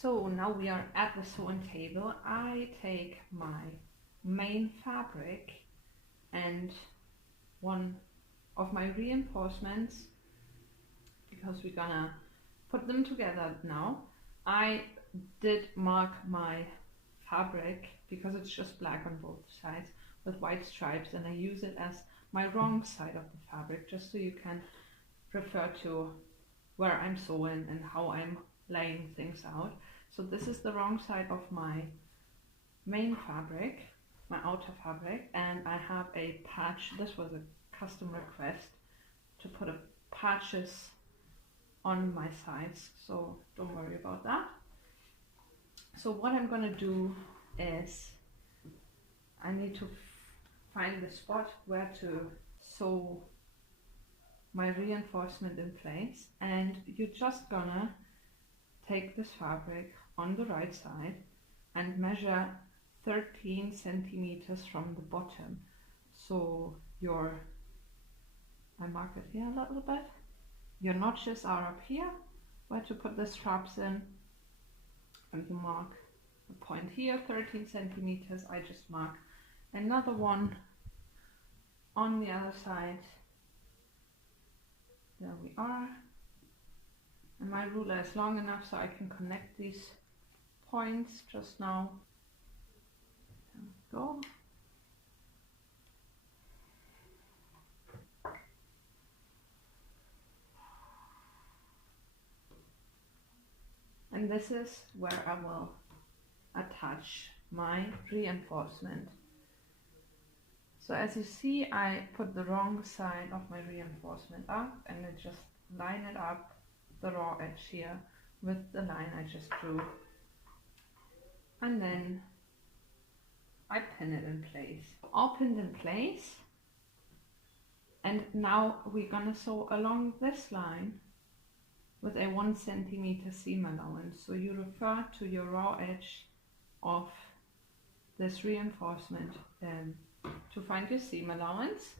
So now we are at the sewing table. I take my main fabric and one of my reinforcements, because we're gonna put them together now. I did mark my fabric because it's just black on both sides with white stripes, and I use it as my wrong side of the fabric, just so you can refer to where I'm sewing and how I'm laying things out. So this is the wrong side of my main fabric, my outer fabric, and I have a patch. This was a custom request to put patches on my sides, so don't worry about that. So what I'm going to do is I need to find the spot where to sew my reinforcement in place, and you're just gonna take this fabric on the right side and measure 13 centimeters from the bottom. So I mark it here a little bit. Your notches are up here where to put the straps in, and you mark a point here, 13 centimeters. I just mark another one on the other side. There we are. And my ruler is long enough so I can connect these points just now. There we go. And this is where I will attach my reinforcement. So as you see, I put the wrong side of my reinforcement up, and I just line it up, the raw edge here, with the line I just drew. And then I pin it in place. All pinned in place. And now we're gonna sew along this line with a 1 centimeter seam allowance. So you refer to your raw edge of this reinforcement to find your seam allowance.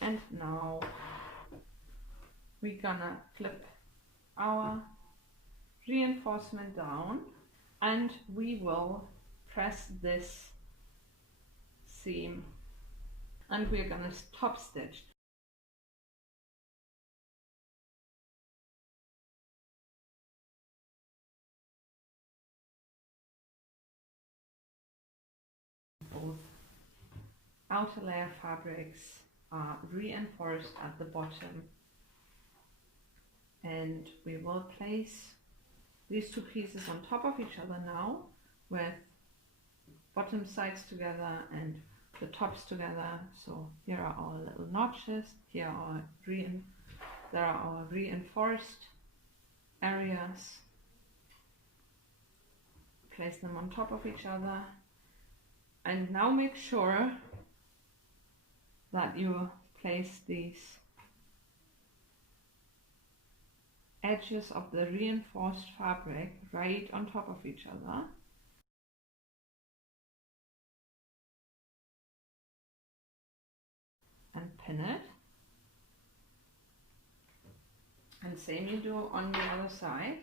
And now we're gonna flip our reinforcement down, and we will press this seam, and we're gonna top stitch. Both outer layer fabrics are reinforced at the bottom, and we will place these two pieces on top of each other now, with bottom sides together and the tops together. So here are our little notches, here are there are our reinforced areas. Place them on top of each other, and now make sure that you place these edges of the reinforced fabric right on top of each other. And pin it. And same you do on the other side.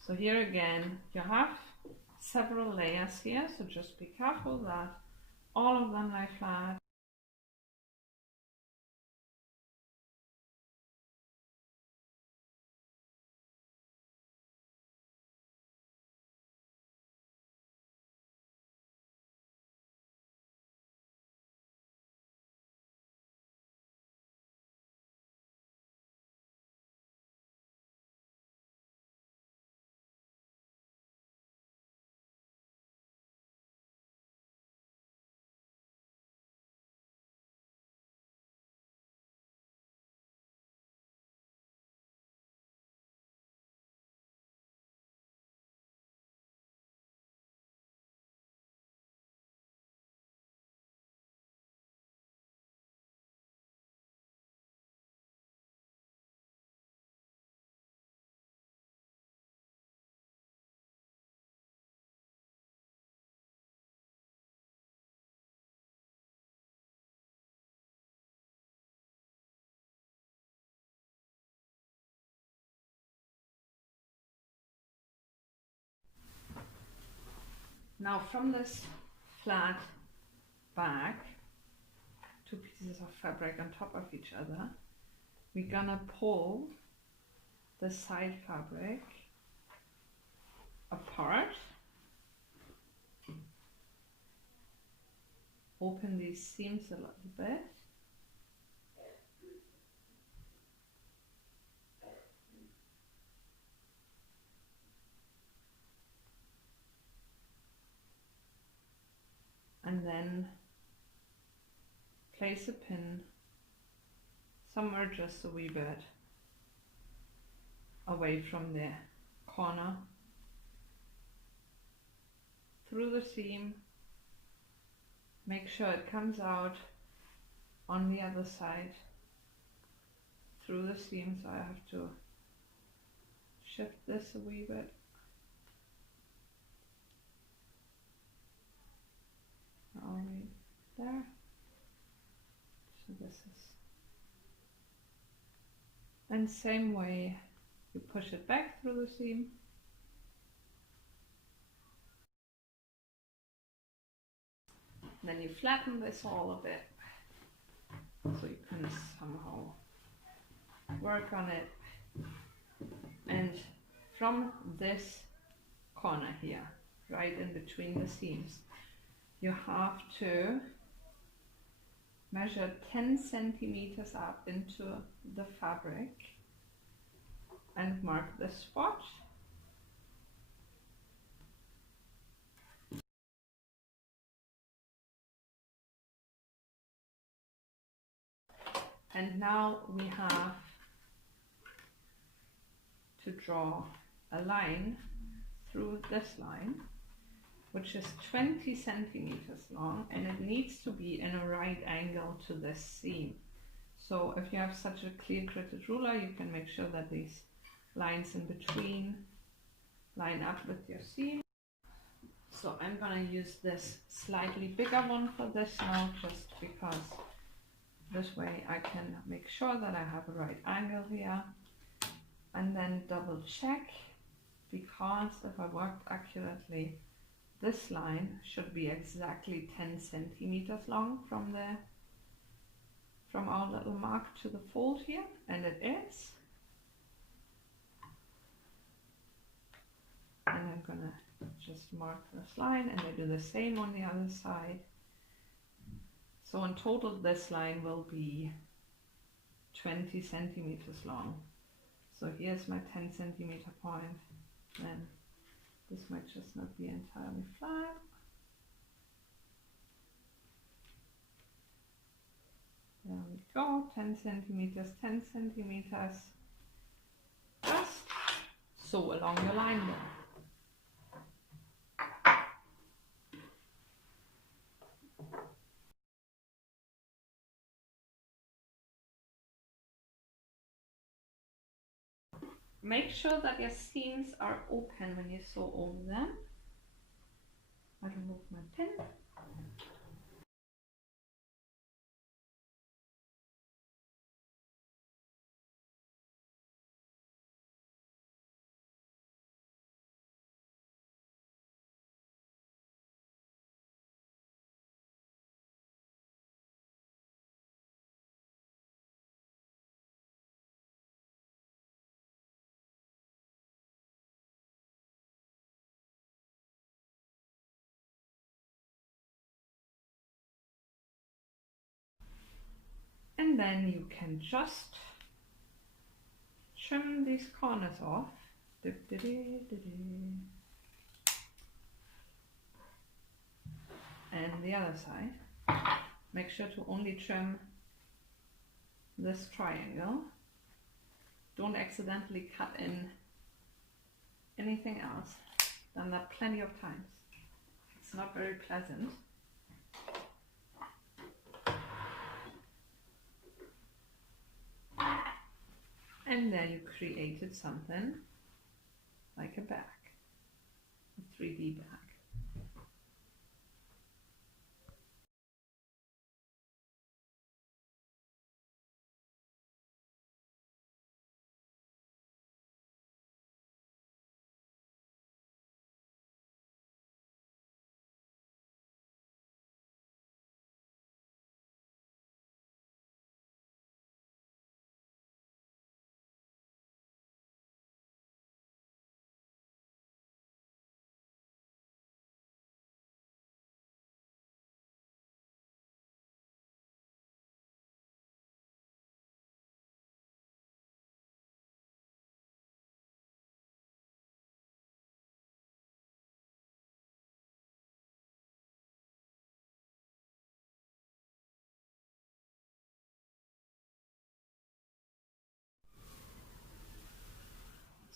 So here again, you have several layers here, so just be careful that all of them lie flat. Now from this flat bag, 2 pieces of fabric on top of each other, we're gonna pull the side fabric apart, open these seams a little bit, and then place a pin somewhere just a wee bit away from the corner, through the seam. Make sure it comes out on the other side through the seam, so I have to shift this a wee bit. All right there. So this is, and same way you push it back through the seam. Then you flatten this all a bit so you can somehow work on it. And from this corner here, right in between the seams, you have to measure 10 centimeters up into the fabric and mark the spot. And now we have to draw a line through this line, which is 20 centimeters long, and it needs to be in a right angle to this seam. So if you have such a clear gritted ruler, you can make sure that these lines in between line up with your seam. So I'm gonna use this slightly bigger one for this now, just because this way I can make sure that I have a right angle here, and then double check, because if I worked accurately, this line should be exactly 10 centimeters long from our little mark to the fold here, and it is. And I'm gonna just mark this line, and I do the same on the other side. So in total this line will be 20 centimeters long. So here's my 10 centimeter point. Then this might just not be entirely flat. There we go, 10 centimeters, 10 centimeters. Just sew along your line there. Make sure that your seams are open when you sew over them. I remove my pin. And then you can just trim these corners off. And the other side, make sure to only trim this triangle. Don't accidentally cut in anything else. Done that plenty of times. It's not very pleasant. And there you created something like a bag, a 3D bag.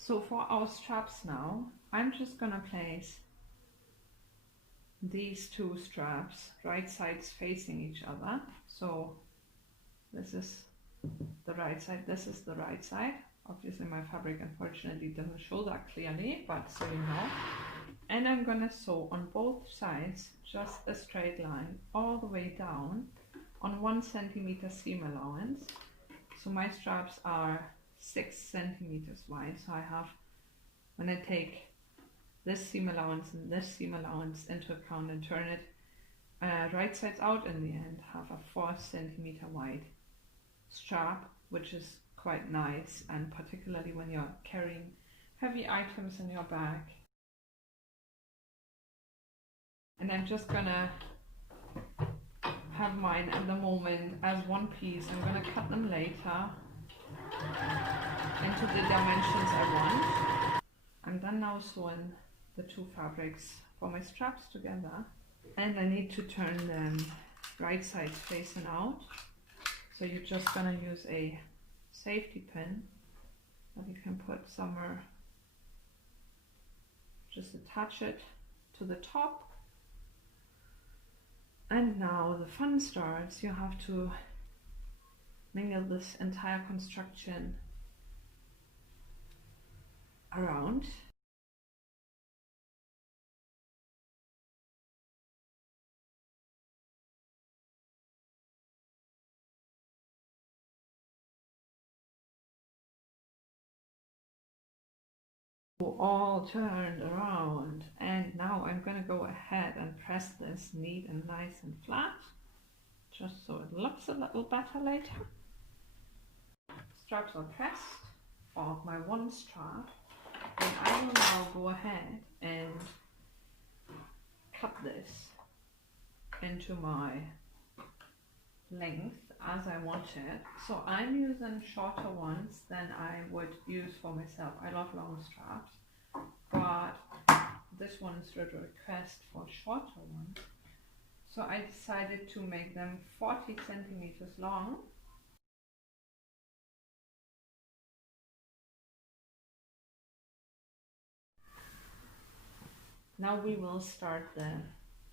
So for our straps now, I'm just gonna place these two straps right sides facing each other. So this is the right side, this is the right side. Obviously my fabric unfortunately doesn't show that clearly, but so you know. And I'm gonna sew on both sides just a straight line all the way down on 1 centimeter seam allowance. So my straps are 6 centimeters wide, so I have, when I take this seam allowance and this seam allowance into account and turn it right sides out in the end, have a 4 centimeter wide strap, which is quite nice, and particularly when you're carrying heavy items in your bag. And I'm just gonna have mine at the moment as one piece. I'm gonna cut them later into the dimensions I want. I'm done now sewing the two fabrics for my straps together, and I need to turn them right sides facing out. So you're just gonna use a safety pin that you can put somewhere, just attach it to the top. And now the fun starts. You have to mingle this entire construction around. All turned around, and now I'm gonna go ahead and press this neat and nice and flat, just so it looks a little better later. Straps are pressed off my one strap, and I will now go ahead and cut this into my length as I want it. So I'm using shorter ones than I would use for myself. I love long straps, but this one's a request for shorter ones. So I decided to make them 40 centimeters long. Now we will start the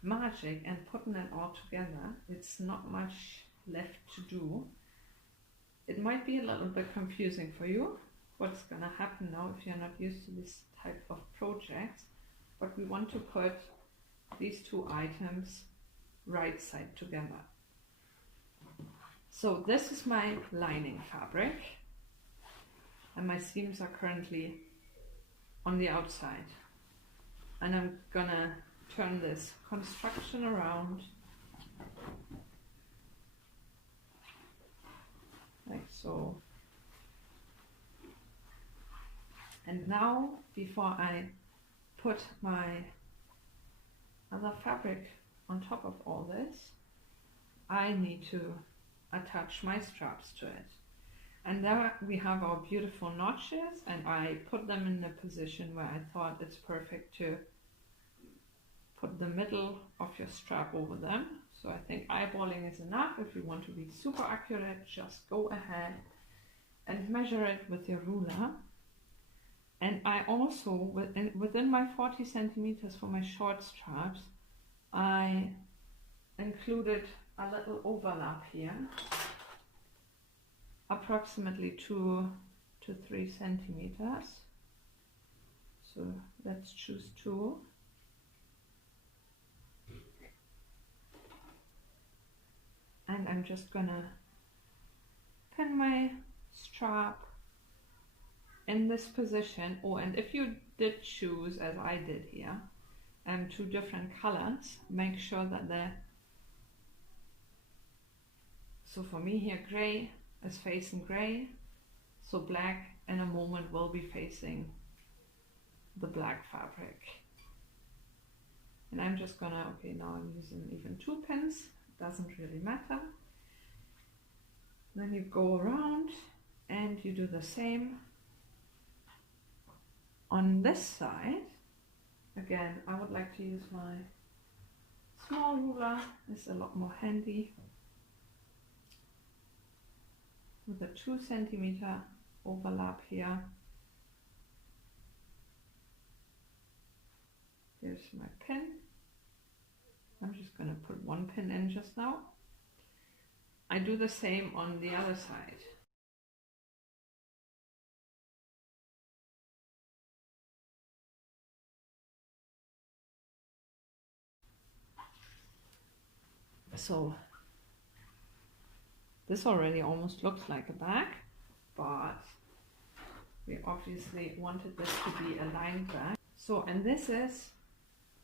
magic and putting it all together. It's not much left to do. It might be a little bit confusing for you what's gonna happen now if you're not used to this type of project, but we want to put these two items right side together. So this is my lining fabric, and my seams are currently on the outside, and I'm gonna turn this construction around like so. And now, before I put my other fabric on top of all this, I need to attach my straps to it. And there we have our beautiful notches, and I put them in a position where I thought it's perfect to put the middle of your strap over them. So I think eyeballing is enough. If you want to be super accurate, just go ahead and measure it with your ruler. And I also, within my 40 centimeters for my short straps, I included a little overlap here, approximately 2 to 3 centimeters. So let's choose 2. And I'm just gonna pin my strap in this position. Oh, and if you did choose, as I did here, 2 different colors, make sure that they're, so for me here, gray is facing gray, so black in a moment will be facing the black fabric. And I'm just gonna, okay, now I'm using even 2 pins, doesn't really matter. Then you go around and you do the same on this side. Again, I would like to use my small ruler, it's a lot more handy, with a 2 centimeter overlap here. Here's my pin. I'm just going to put one pin in just now. I do the same on the other side. So this already almost looks like a bag, but we obviously wanted this to be a lined bag. So, and this is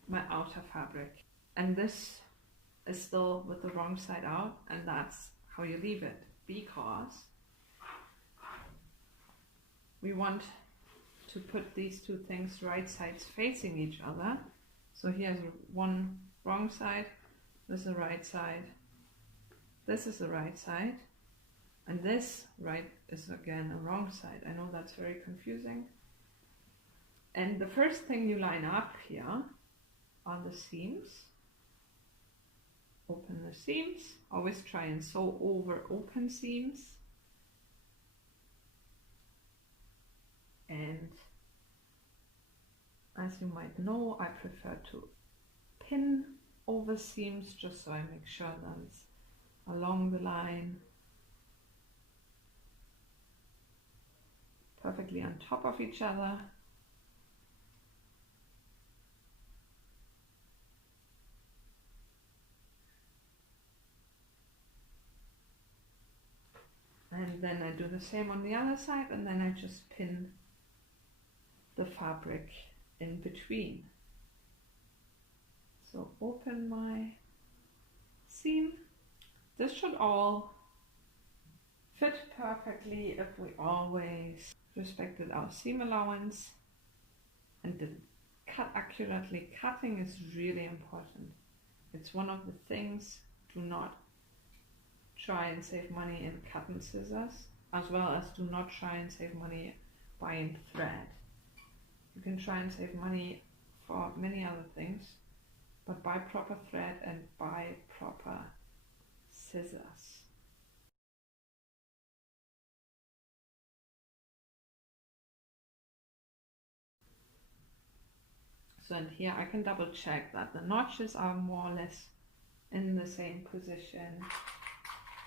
my outer fabric, and this is still with the wrong side out, and that's how you leave it, because we want to put these two things right sides facing each other. So here's one wrong side, this is the right side, this is the right side, and this right is again a wrong side. I know that's very confusing. And the first thing you line up here are the seams. Open the seams. Always try and sew over open seams. And as you might know, I prefer to pin over seams just so I make sure that it's along the line, perfectly on top of each other. And then I do the same on the other side, and then I just pin the fabric in between. So open my seam. This should all fit perfectly if we always respected our seam allowance and did cut accurately. Cutting is really important. It's one of the things. Do not try and save money in cutting scissors, as well as do not try and save money buying thread. You can try and save money for many other things, but buy proper thread and buy proper scissors. So, and here I can double check that the notches are more or less in the same position,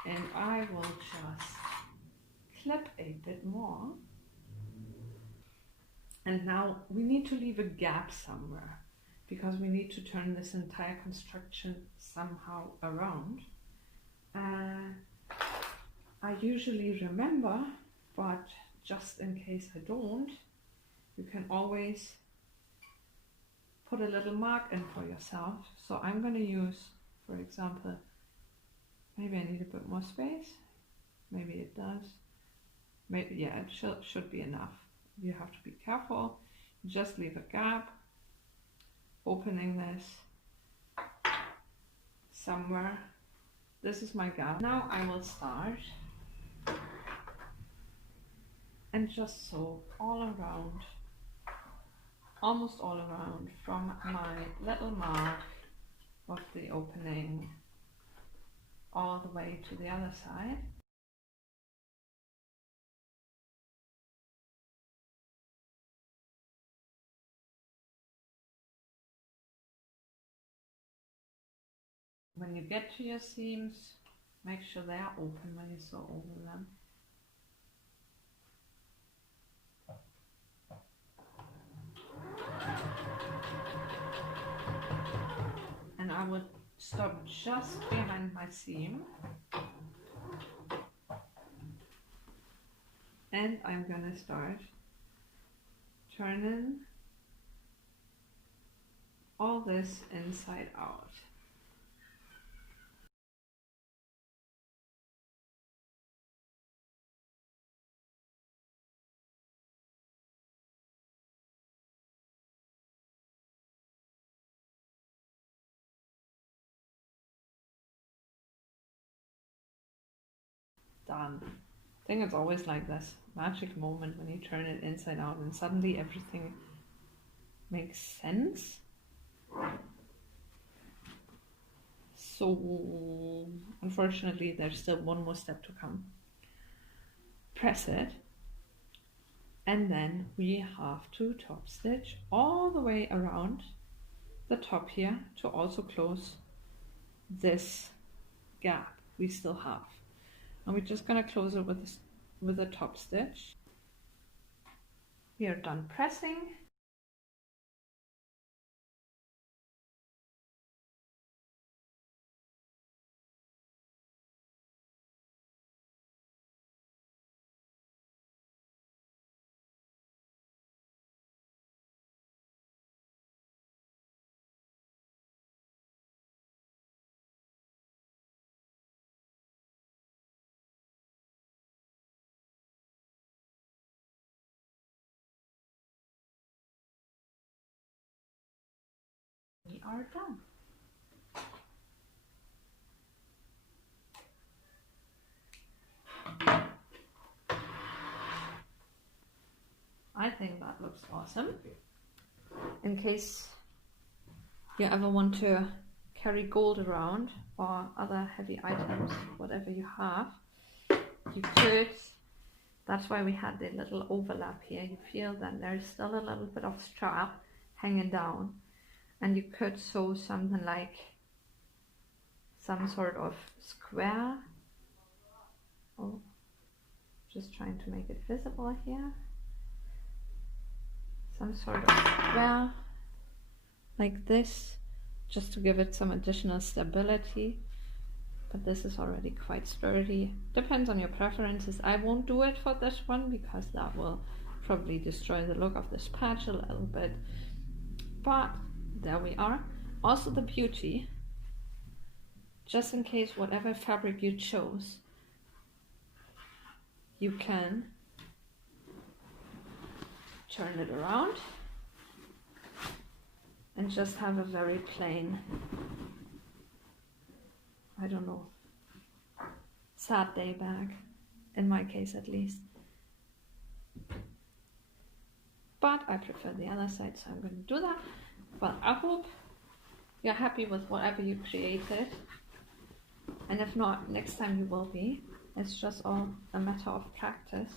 and I will just clip a bit more. And now we need to leave a gap somewhere, because we need to turn this entire construction somehow around. I usually remember, but just in case I don't, you can always put a little mark in for yourself. So I'm going to use, for example, maybe I need a bit more space. Maybe it does. Maybe, yeah, it should be enough. You have to be careful. Just leave a gap, opening this somewhere. This is my gap. Now I will start and just sew all around, almost all around, from my little mark of the opening all the way to the other side. When you get to your seams, make sure they are open when you sew over them. And I would stop just behind my seam. And I'm gonna start turning all this inside out. Done. I think it's always like this magic moment when you turn it inside out and suddenly everything makes sense. So unfortunately there's still one more step to come. Press it, and then we have to top stitch all the way around the top here to also close this gap we still have. And we're just going to close it with the top stitch. We are done pressing. We are done. I think that looks awesome. In case you ever want to carry gold around or other heavy items, whatever you have, you could. That's why we had the little overlap here. You feel that there's still a little bit of strap hanging down, and you could sew something like some sort of square. Oh, just trying to make it visible here. Some sort of square like this, just to give it some additional stability. But this is already quite sturdy. Depends on your preferences. I won't do it for this one because that will probably destroy the look of this patch a little bit. But there we are. Also the beauty, just in case whatever fabric you chose, you can turn it around and just have a very plain, I don't know, sad day bag, in my case at least. But I prefer the other side, so I'm going to do that. Well, I hope you're happy with whatever you created. And if not, next time you will be. It's just all a matter of practice.